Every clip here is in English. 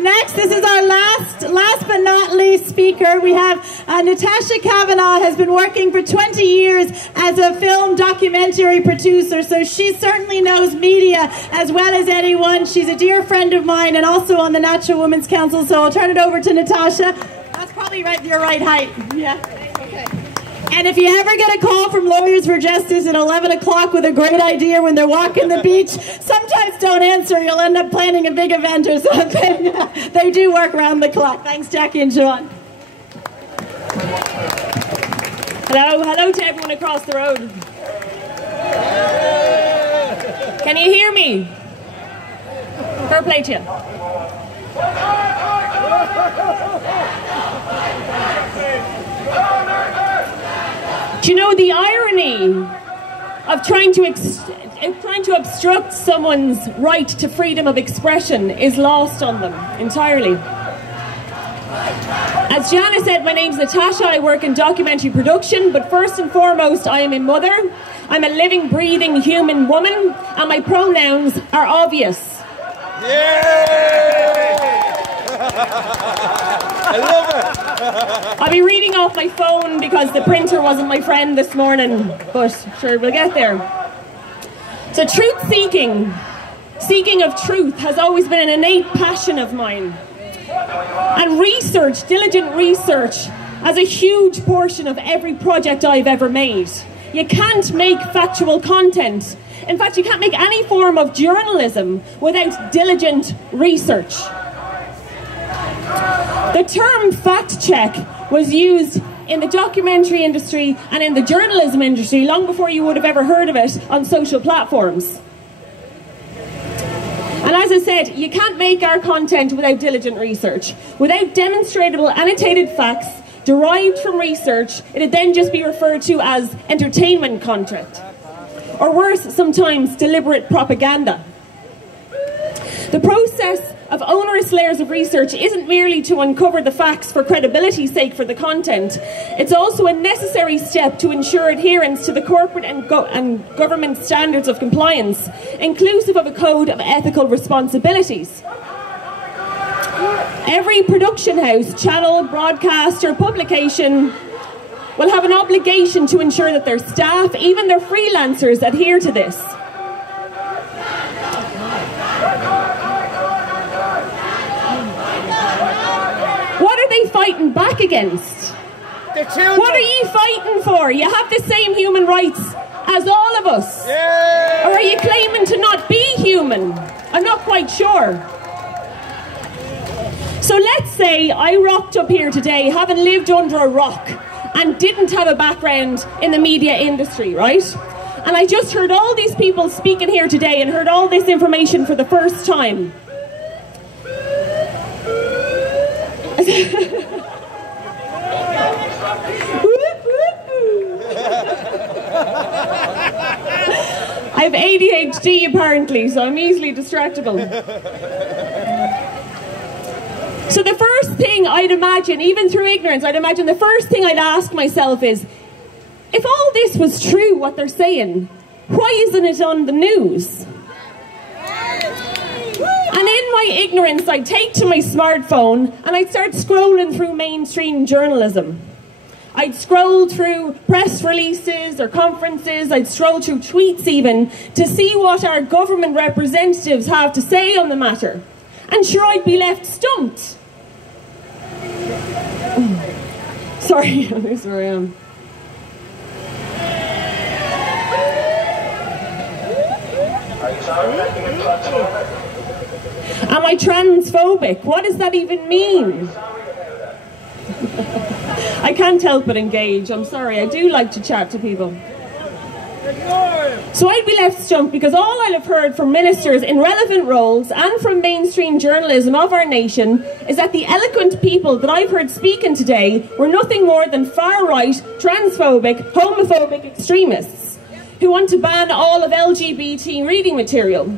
Next, this is our last but not least speaker. We have Natasha Kavanagh, has been working for 20 years as a film documentary producer, so she certainly knows media as well as anyone. She's a dear friend of mine and also on the Natural Women's Council, so I'll turn it over to Natasha. That's probably your right height. Yeah. Okay. And if you ever get a call from Lawyers for Justice at 11 o'clock with a great idea when they're walking the beach, sometimes don't answer. You'll end up planning a big event or something. They do work around the clock. Thanks, Jackie and Sean. Hello to everyone across the road. Can you hear me? Fair play to you. Do you know the irony of trying to obstruct someone's right to freedom of expression is lost on them entirely. As Jana said, my name's Natasha. I work in documentary production, but first and foremost, I am a mother. I'm a living, breathing human woman, and my pronouns are obvious. Yay! I love it! I'll be reading off my phone because the printer wasn't my friend this morning, but sure, we'll get there. So truth-seeking, seeking of truth, has always been an innate passion of mine. And research, diligent research, as a huge portion of every project I've ever made. You can't make factual content. In fact, you can't make any form of journalism without diligent research. The term fact check was used in the documentary industry and in the journalism industry long before you would have ever heard of it on social platforms. And as I said, you can't make our content without diligent research. Without demonstrable, annotated facts derived from research, it'd then just be referred to as entertainment content. Or worse, sometimes deliberate propaganda. The process of onerous layers of research isn't merely to uncover the facts for credibility's sake for the content. It's also a necessary step to ensure adherence to the corporate and government standards of compliance, inclusive of a code of ethical responsibilities. Every production house, channel, broadcast or publication will have an obligation to ensure that their staff, even their freelancers, adhere to this. What are they fighting back against? What are you fighting for? You have the same human rights as all of us. Yay! Or are you claiming to not be human? I'm not quite sure. So let's say I rocked up here today having lived under a rock and didn't have a background in the media industry, right? And I just heard all these people speaking here today and heard all this information for the first time. I have ADHD apparently, so I'm easily distractible. So the first thing I'd imagine, even through ignorance, I'd imagine the first thing I'd ask myself is, if all this was true, what they're saying, why isn't it on the news? And in my ignorance, I'd take to my smartphone and I'd start scrolling through mainstream journalism. I'd scroll through press releases or conferences, I'd scroll through tweets even, to see what our government representatives have to say on the matter. And sure, I'd be left stumped. Sorry, here's where I am. Am I transphobic? What does that even mean? I can't help but engage. I'm sorry, I do like to chat to people. So I'd be left stumped because all I'll have heard from ministers in relevant roles and from mainstream journalism of our nation is that the eloquent people that I've heard speaking today were nothing more than far-right, transphobic, homophobic extremists who want to ban all of LGBT reading material,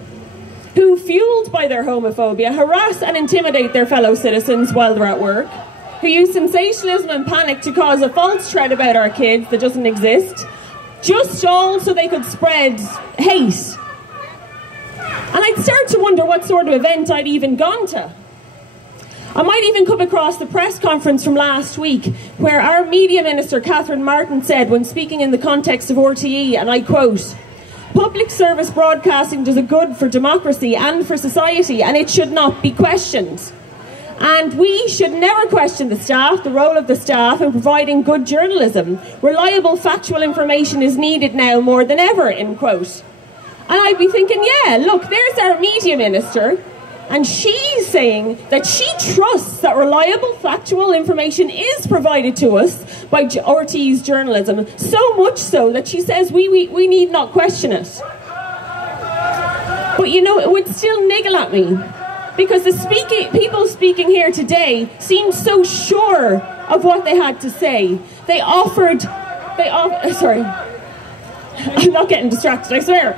who, fueled by their homophobia, harass and intimidate their fellow citizens while they're at work, who use sensationalism and panic to cause a false threat about our kids that doesn't exist, just all so they could spread hate. And I'd start to wonder what sort of event I'd even gone to. I might even come across the press conference from last week where our media minister, Catherine Martin, said when speaking in the context of RTE, and I quote, "Public service broadcasting does a good for democracy and for society, and it should not be questioned. And we should never question the staff, the role of the staff in providing good journalism. Reliable, factual information is needed now more than ever," end quote. And I'd be thinking, yeah, look, there's our media minister, and she's saying that she trusts that reliable, factual information is provided to us by RT's journalism, so much so that she says we need not question it. But you know, it would still niggle at me, because the people speaking here today seemed so sure of what they had to say. Sorry, I'm not getting distracted, I swear.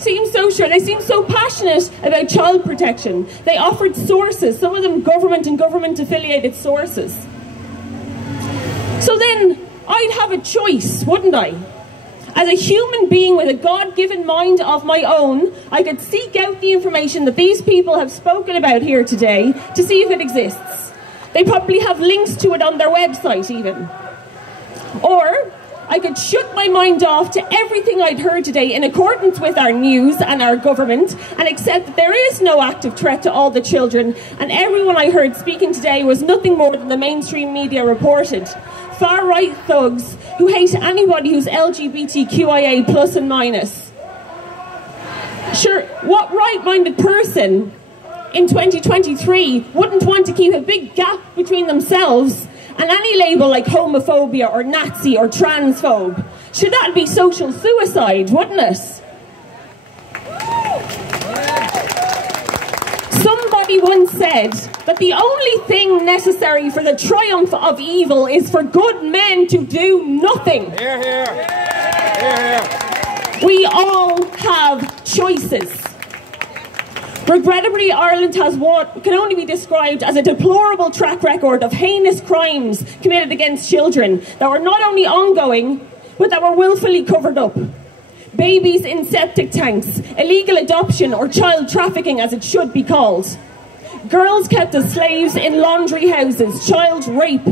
Seem so sure, they seem so passionate about child protection. They offered sources, some of them government and government affiliated sources. So then I'd have a choice, wouldn't I? As a human being with a God-given mind of my own, I could seek out the information that these people have spoken about here today to see if it exists. They probably have links to it on their website even. Or I could shut my mind off to everything I'd heard today in accordance with our news and our government and accept that there is no active threat to all the children, and everyone I heard speaking today was nothing more than the mainstream media reported. Far-right thugs who hate anybody who's LGBTQIA plus and minus. Sure, what right-minded person in 2023 wouldn't want to keep a big gap between themselves and any label like homophobia or Nazi or transphobe? Should that be social suicide, wouldn't it? Somebody once said that the only thing necessary for the triumph of evil is for good men to do nothing. Hear, hear. Hear, hear. We all have choices. Regrettably, Ireland has what can only be described as a deplorable track record of heinous crimes committed against children that were not only ongoing, but that were willfully covered up. Babies in septic tanks, illegal adoption or child trafficking as it should be called. Girls kept as slaves in laundry houses, child rape.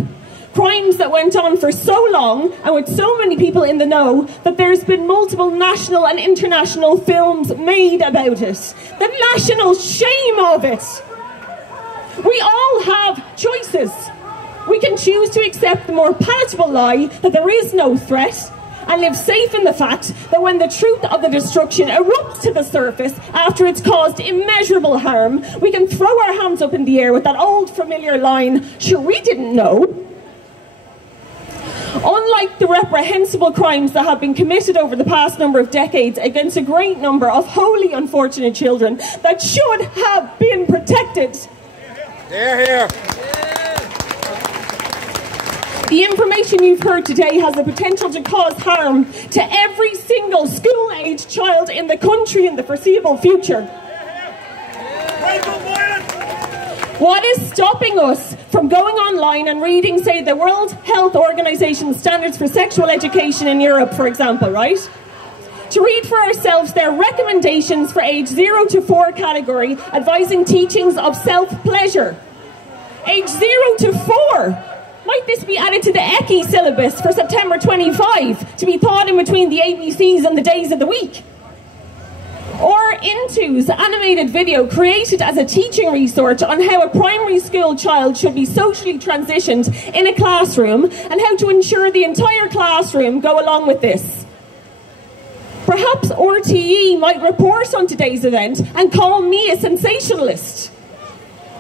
Crimes that went on for so long and with so many people in the know that there's been multiple national and international films made about it. The national shame of it. We all have choices. We can choose to accept the more palatable lie that there is no threat and live safe in the fact that when the truth of the destruction erupts to the surface after it's caused immeasurable harm, we can throw our hands up in the air with that old familiar line, "Sure, we didn't know." Unlike the reprehensible crimes that have been committed over the past number of decades against a great number of wholly unfortunate children that should have been protected. Hear, hear. The information you've heard today has the potential to cause harm to every single school-aged child in the country in the foreseeable future. What is stopping us from going online and reading, say, the World Health Organization standards for sexual education in Europe, for example, right? To read for ourselves their recommendations for age 0 to 4 category, advising teachings of self-pleasure. Age 0 to 4. Might this be added to the ECI syllabus for September 25 to be taught in between the ABCs and the days of the week? Or Into's animated video created as a teaching resource on how a primary school child should be socially transitioned in a classroom and how to ensure the entire classroom go along with this. Perhaps RTE might report on today's event and call me a sensationalist.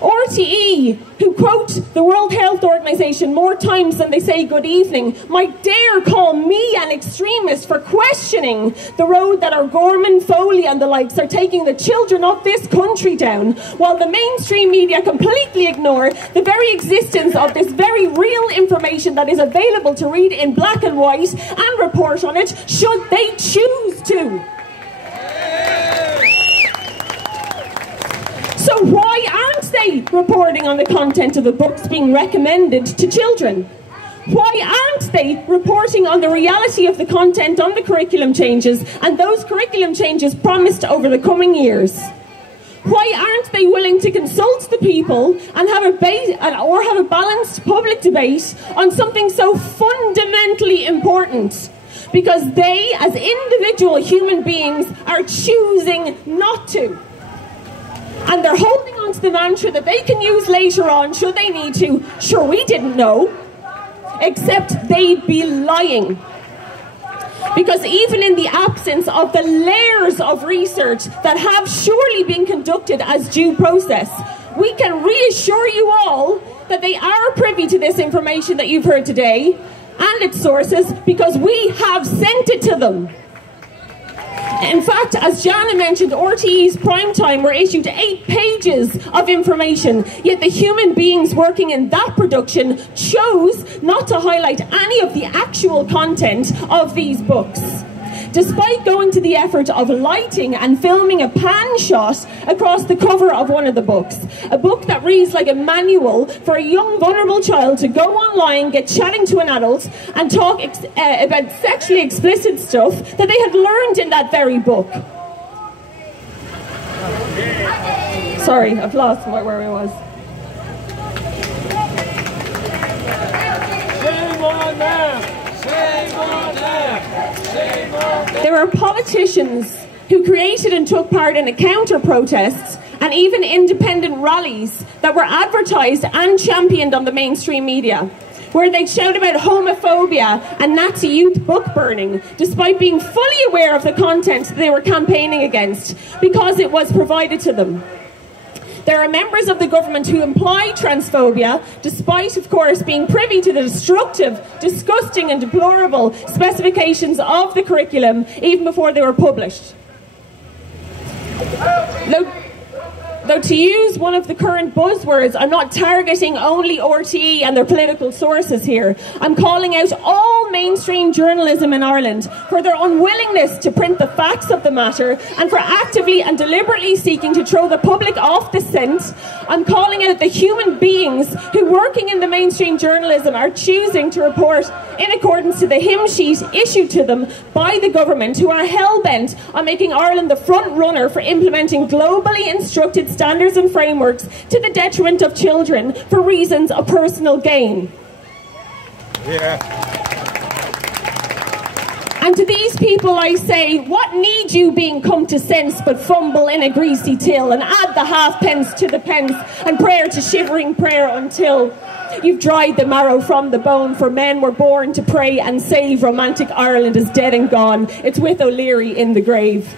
RTE, who quote the World Health Organization more times than they say good evening, might dare call me an extremist for questioning the road that O'Gorman, Foley and the likes are taking the children of this country down, while the mainstream media completely ignore the very existence of this very real information that is available to read in black and white and report on it should they choose to. So why aren't they reporting on the content of the books being recommended to children? Why aren't they reporting on the reality of the content on the curriculum changes and those curriculum changes promised over the coming years? Why aren't they willing to consult the the people and have a balanced public debate on something so fundamentally important. Because they, as individual human beings, are choosing not to. And they're holding on to the mantra that they can use later on, should they need to. Sure, we didn't know, except they'd be lying. Because even in the absence of the layers of research that have surely been conducted as due process, we can reassure you all that they are privy to this information that you've heard today, and its sources, because we have sent it to them. In fact, as Jana mentioned, RTE's primetime were issued 8 pages of information, yet the human beings working in that production chose not to highlight any of the actual content of these books. Despite going to the effort of lighting and filming a pan shot across the cover of one of the books, a book that reads like a manual for a young vulnerable child to go online, get chatting to an adult and talk about sexually explicit stuff that they had learned in that very book. Sorry, I've lost where I was. Shame on them! Shame on them! Shame on them! There are politicians who created and took part in a counter-protests and even independent rallies that were advertised and championed on the mainstream media, where they'd shout about homophobia and Nazi youth book burning, despite being fully aware of the content they were campaigning against, because it was provided to them. There are members of the government who imply transphobia, despite, of course, being privy to the destructive, disgusting and deplorable specifications of the curriculum even before they were published. Though to use one of the current buzzwords, I'm not targeting only RTE and their political sources here. I'm calling out all mainstream journalism in Ireland for their unwillingness to print the facts of the matter and for actively and deliberately seeking to throw the public off the scent. I'm calling out the human beings who, working in the mainstream journalism, are choosing to report in accordance to the hymn sheet issued to them by the government, who are hell-bent on making Ireland the front runner for implementing globally instructed standards and frameworks to the detriment of children for reasons of personal gain. Yeah. And to these people I say, what need you being come to sense but fumble in a greasy till and add the halfpence to the pence and prayer to shivering prayer until you've dried the marrow from the bone, for men were born to pray and save. Romantic Ireland is dead and gone. It's with O'Leary in the grave.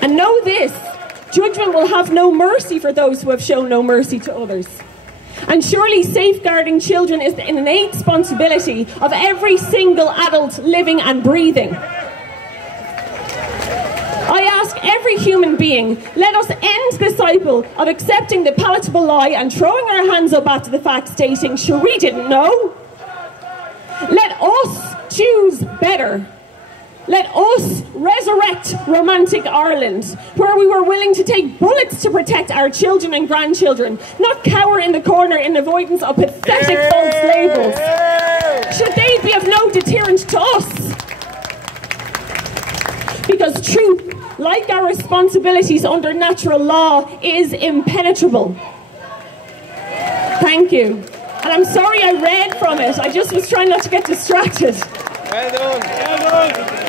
And know this, judgment will have no mercy for those who have shown no mercy to others. And surely safeguarding children is the innate responsibility of every single adult living and breathing. I ask every human being, let us end the cycle of accepting the palatable lie and throwing our hands up after the fact, stating, sure, we didn't know. Let us choose better. Let us resurrect romantic Ireland, where we were willing to take bullets to protect our children and grandchildren, not cower in the corner in avoidance of pathetic false labels. Should they be of no deterrent to us? Because truth, like our responsibilities under natural law, is impenetrable. Thank you. And I'm sorry I read from it. I just was trying not to get distracted. Well done. Well done.